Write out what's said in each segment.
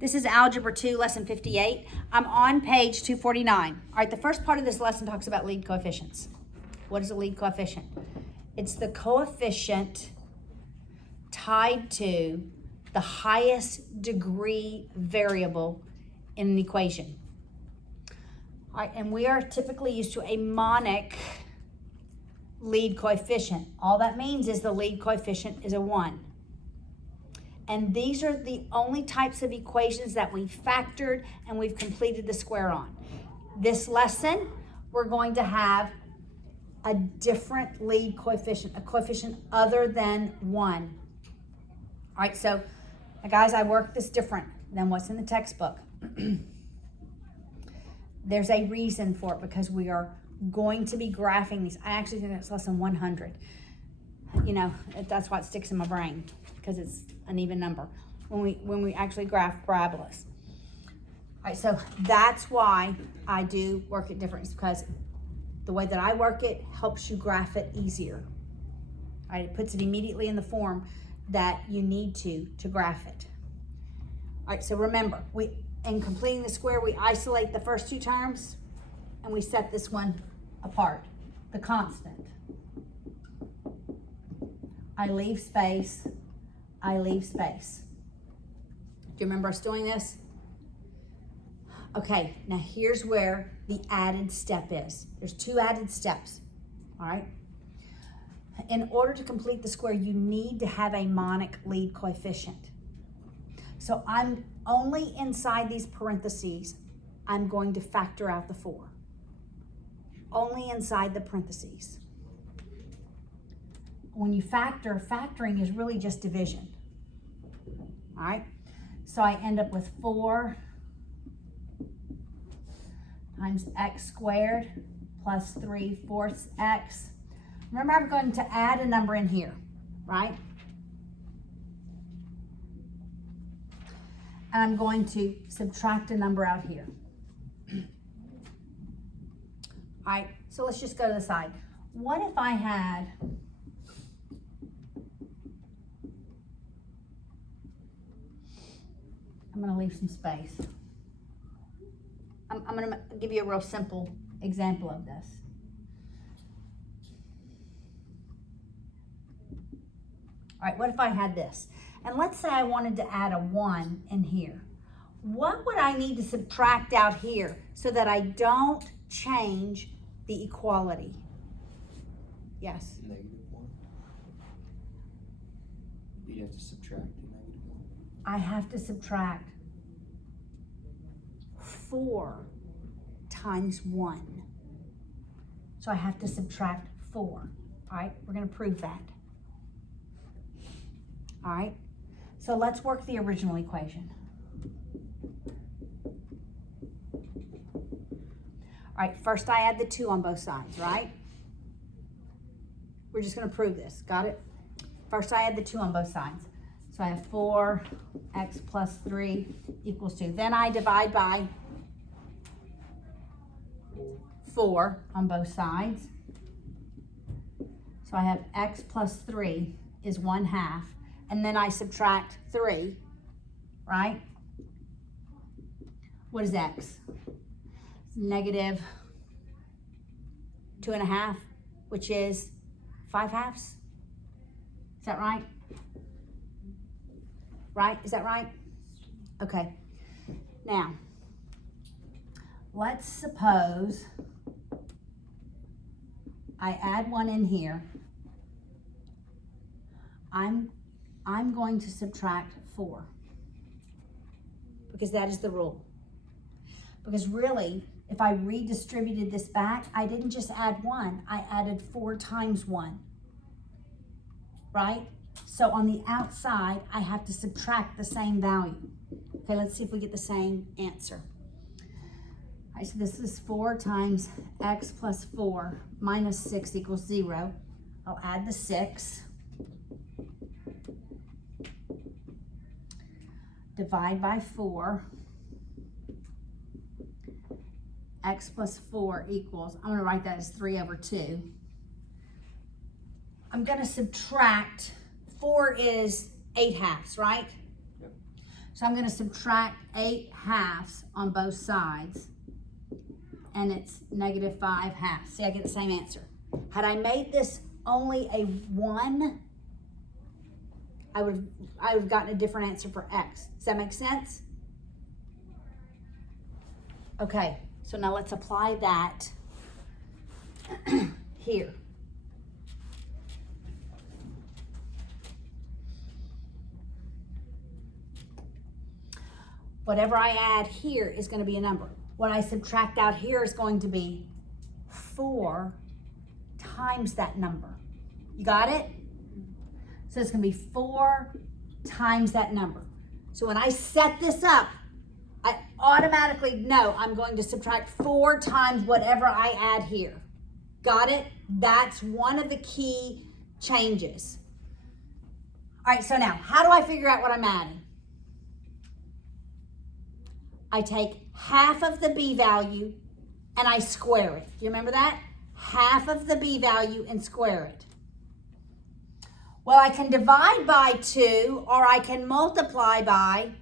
This is Algebra 2, Lesson 58. I'm on page 249. All right, the first part of this lesson talks about lead coefficients. What is a lead coefficient? It's the coefficient tied to the highest degree variable in an equation. All right, and we are typically used to a monic lead coefficient. All that means is the lead coefficient is a 1. And these are the only types of equations that we've factored and we've completed the square on. This lesson, we're going to have a different lead coefficient, a coefficient other than 1. All right, so guys, I work this different than what's in the textbook. There's a reason for it because we are going to be graphing these. I actually think it's lesson 100. You know, that's why it sticks in my brain, because it's an even number when we actually graph parabolas. All right, so that's why I do work it different, is because the way that I work it helps you graph it easier. All right, it puts it immediately in the form that you need to graph it. All right, so remember, in completing the square, we isolate the first two terms and we set this one apart, the constant. I leave space, I leave space. Do you remember us doing this? Okay, now here's where the added step is. There's two added steps, all right? In order to complete the square, you need to have a monic lead coefficient. So I'm only inside these parentheses, I'm going to factor out the 4. Only inside the parentheses. When you factor, factoring is really just division. All right, so I end up with 4 times x squared plus 3/4 x. Remember, I'm going to add a number in here, right? And I'm going to subtract a number out here. All right, so let's just go to the side. What if I had I'm going to leave some space. I'm going to give you a real simple example of this. All right, what if I had this? And let's say I wanted to add a 1 in here. What would I need to subtract out here so that I don't change the equality? Yes? -1. You'd have to subtract the -1. I have to subtract 4 times 1. So I have to subtract 4. All right, we're going to prove that. All right, so let's work the original equation. All right, first I add the 2 on both sides, right? We're just going to prove this. Got it? First I add the 2 on both sides. So I have 4x plus 3 equals 2. Then I divide by 4 on both sides. So I have x plus 3 is 1/2. And then I subtract 3, right? What is x? Negative 2.5, which is 5/2. Is that right? Right? Is that right? Okay. Now, let's suppose I add 1 in here. I'm going to subtract 4 because that is the rule. Because really, if I redistributed this back, I didn't just add 1, I added 4 times 1, right? So on the outside, I have to subtract the same value. Okay, let's see if we get the same answer. All right, so this is 4 times x plus 4 minus 6 equals 0. I'll add the 6. Divide by 4. X plus 4 equals, I'm going to write that as 3/2. I'm going to subtract, 4 is 8/2, right? Yep. So I'm going to subtract 8/2 on both sides. And it's -5/2. See, I get the same answer. Had I made this only a 1, I would have gotten a different answer for x. Does that make sense? Okay, so now let's apply that here. Whatever I add here is going to be a number. What I subtract out here is going to be 4 times that number. You got it? So it's going to be 4 times that number. So when I set this up, I automatically know I'm going to subtract 4 times whatever I add here. Got it? That's one of the key changes. All right, so now, how do I figure out what I'm adding? I take half of the b value and I square it. Do you remember that? Half of the b value and square it. Well, I can divide by 2 or I can multiply by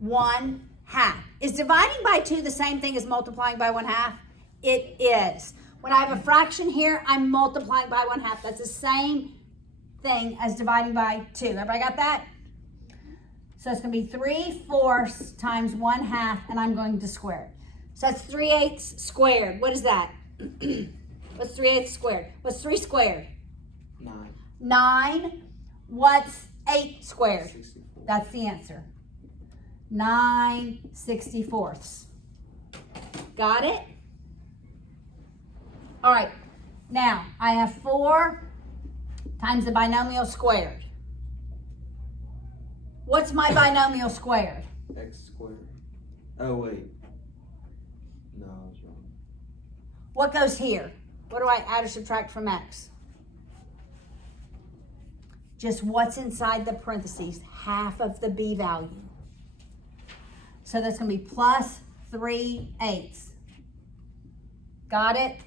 1/2. Is dividing by 2 the same thing as multiplying by 1/2? It is. When I have a fraction here, I'm multiplying by 1/2. That's the same thing as dividing by 2. Everybody got that? So it's going to be 3/4 times 1/2, and I'm going to square it. So that's 3/8 squared. What is that? What's 3/8 squared? What's 3 squared? 9. 9. What's 8 squared? 64. That's the answer. 9/64. Got it? All right. Now, I have 4 times the binomial squared. What's my binomial squared? X squared. Oh, wait. No, I was wrong. What goes here? What do I add or subtract from x? Just what's inside the parentheses, half of the b value. So that's going to be plus 3/8. Got it?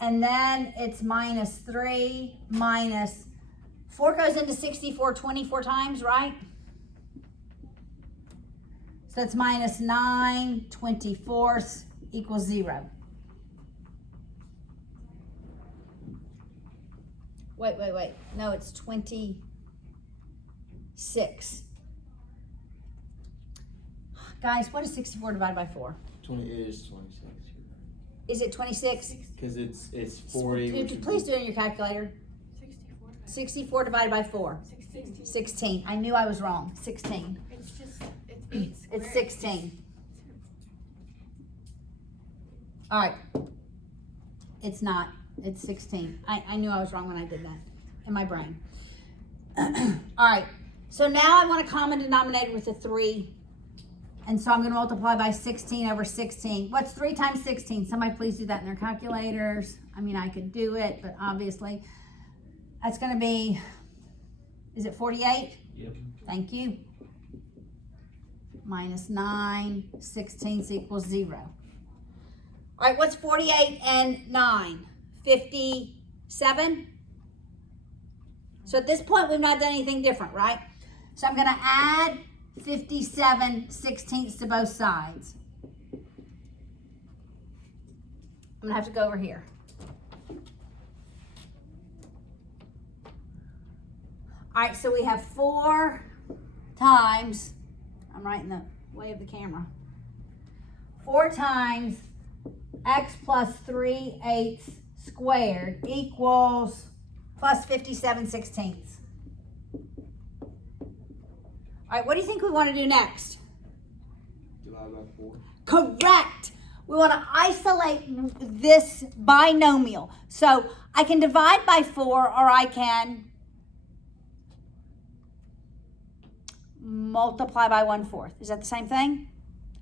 And then it's minus 3 minus 4 goes into 64 24 times, right? So that's minus 9/24 equals 0. Wait. No, it's 26. Guys, what is 64 divided by 4? 20 is 26. Is it 26? Because it's 40. Please do it in your calculator. 64 divided by 4. 16. I knew I was wrong. 16. It's 8 squared. It's 16. All right. It's not. It's 16. I knew I was wrong when I did that in my brain. All right. So now I want a common denominator with a 3. And so I'm going to multiply by 16 over 16. What's 3 times 16? Somebody please do that in their calculators. I mean, I could do it, but obviously that's going to be, is it 48? Yep. Thank you. Minus 9/16 equals 0. All right, what's 48 and 9? 57? So at this point, we've not done anything different, right? So I'm going to add 57/16 to both sides. I'm going to have to go over here. All right, so we have 4 times, I'm right in the way of the camera, 4 times x plus 3/8 squared equals plus 57/16. All right, what do you think we want to do next? Divide by 4. Correct. We want to isolate this binomial. So I can divide by 4 or I can multiply by 1/4. Is that the same thing?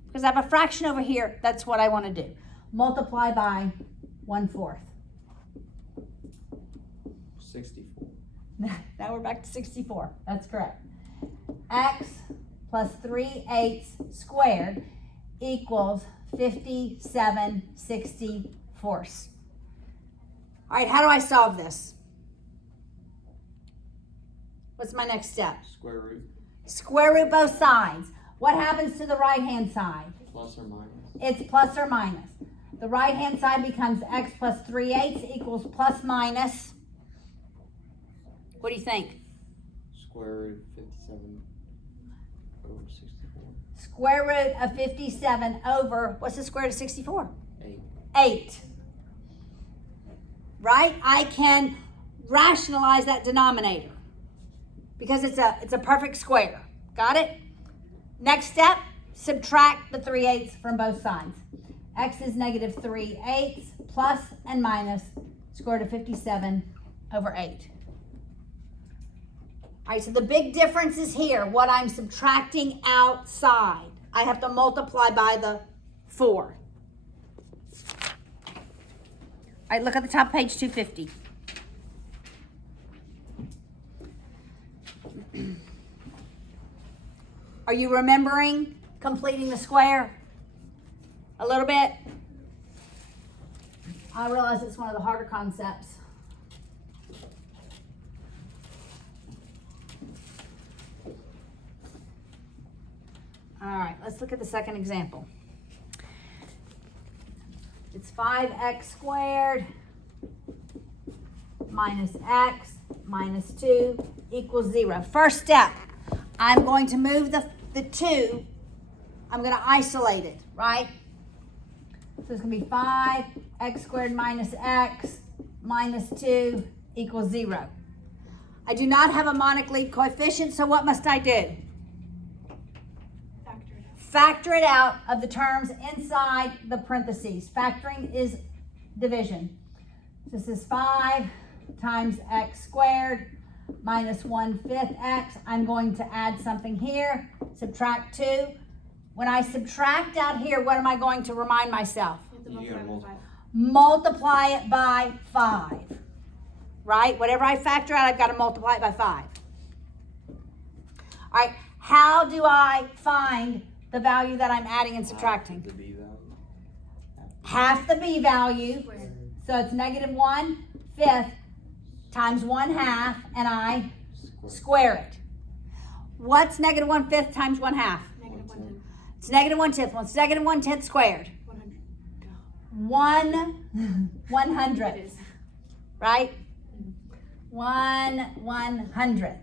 Because I have a fraction over here. That's what I want to do. Multiply by 1/4. 64. Now we're back to 64. That's correct. X plus 3/8 squared equals 57/64. All right, how do I solve this? What's my next step? Square root. Square root both sides. What happens to the right-hand side? Plus or minus. It's plus or minus. The right-hand side becomes x plus 3/8 equals plus minus. What do you think? Square root 57 over 64. Square root of 57 over, what's the square root of 64? 8. 8. Right? I can rationalize that denominator because it's a perfect square. Got it? Next step, subtract the 3/8 from both sides. X is negative 3/8 plus and minus square root of 57 over 8. All right, so the big difference is here, what I'm subtracting outside. I have to multiply by the 4. All right, look at the top of page 250. Are you remembering completing the square? A little bit? I realize it's one of the harder concepts. All right, let's look at the second example. It's 5x squared minus x minus 2 equals 0. First step, I'm going to move the 2. I'm going to isolate it, right? So it's going to be 5x squared minus x minus 2 equals 0. I do not have a monic lead coefficient, so what must I do? Factor it out of the terms inside the parentheses. Factoring is division. This is 5 times x squared minus 1/5 x. I'm going to add something here. Subtract 2. When I subtract out here, what am I going to remind myself? You gotta multiply. Multiply it by 5. Right? Whatever I factor out, I've got to multiply it by 5. All right. How do I find the value that I'm adding and subtracting? The b value. Half the b value. So it's negative 1/5 times 1/2, and I square it. What's negative 1/5 times 1/2? Negative 1/10. It's negative 1/10. What's negative 1/10 squared? 100. 1/100. It is. Right? 1/100th.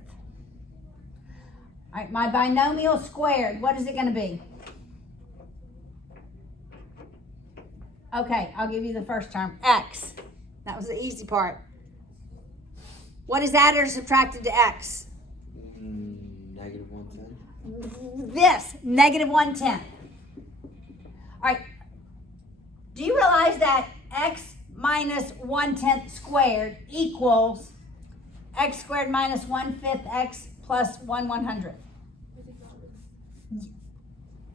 All right, my binomial squared, what is it going to be? Okay, I'll give you the first term, x. That was the easy part. What is added or subtracted to x? Negative 1/10. This, negative 1/10. All right, do you realize that x minus 1/10 squared equals x squared minus 1/5 x plus 1/100th?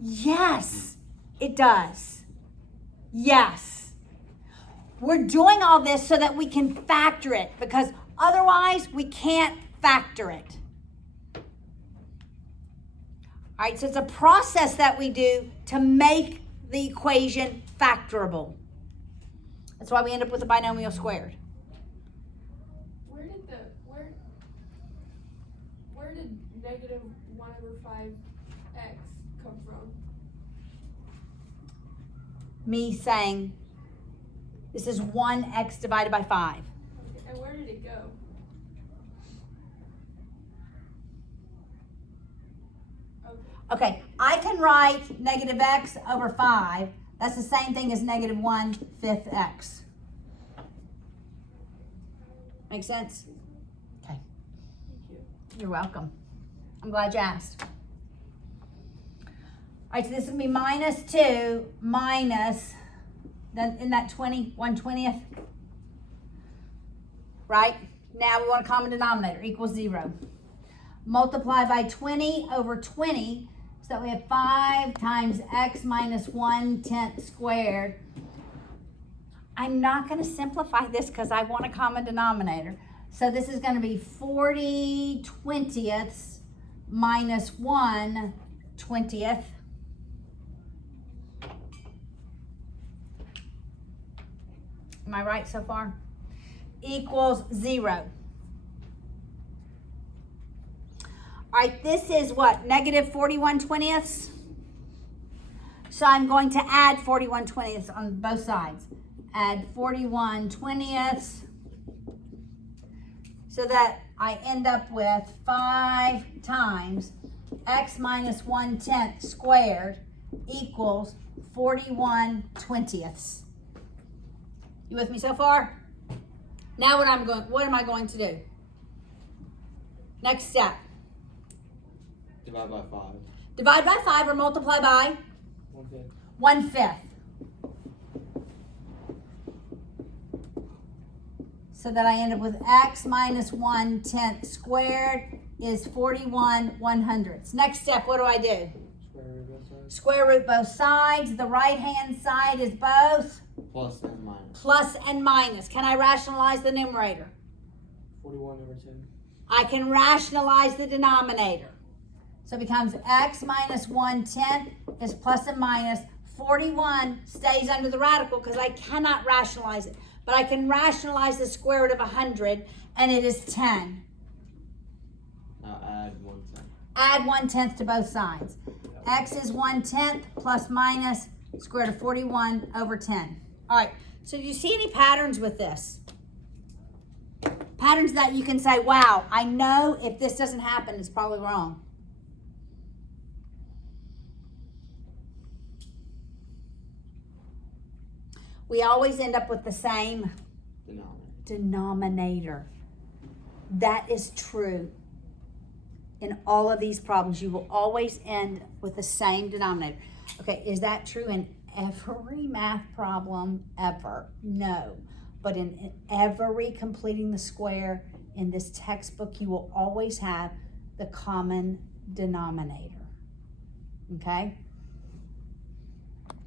Yes, it does. Yes. We're doing all this so that we can factor it, because otherwise we can't factor it. All right, so it's a process that we do to make the equation factorable. That's why we end up with a binomial squared. Where did negative 1/5 x come from? Me saying this is 1x divided by 5. And where did it go? Okay, I can write negative x over 5. That's the same thing as negative 1/5 x. Make sense? Okay. Thank you. You're welcome. I'm glad you asked. All right, so this will be minus 2 minus, then in that 20, 1/20th. Right? Now we want a common denominator, equals 0. Multiply by 20 over 20, so that we have 5 times x minus 1/10 squared. I'm not going to simplify this because I want a common denominator. So this is going to be 40/20ths minus 1/20th. Am I right so far? Equals 0. All right, this is what? Negative 41/20ths? So I'm going to add 41/20ths on both sides. Add 41/20ths so that I end up with 5 times x minus 1/10 squared equals 41/20ths. You with me so far? Now what am I going to do? Next step. Divide by 5. Divide by 5 or multiply by 1/5. So that I end up with x minus 1/10 squared is 41/100ths. Next step, what do I do? Square root both sides. The right hand side is both Plus and minus. plus and minus. Can I rationalize the numerator? 41/10. I can rationalize the denominator. So it becomes x minus 1/10 is plus and minus. 41 stays under the radical because I cannot rationalize it. But I can rationalize the square root of 100, and it is 10. Now add 1/10. Add 1/10 to both sides. X is 1/10 plus minus square root of 41/10. All right, so do you see any patterns with this? Patterns that you can say, wow, I know if this doesn't happen, it's probably wrong. We always end up with the same denominator. That is true. In all of these problems, you will always end with the same denominator. Okay, is that true in every math problem ever? No. But in every completing the square in this textbook, you will always have the common denominator. Okay?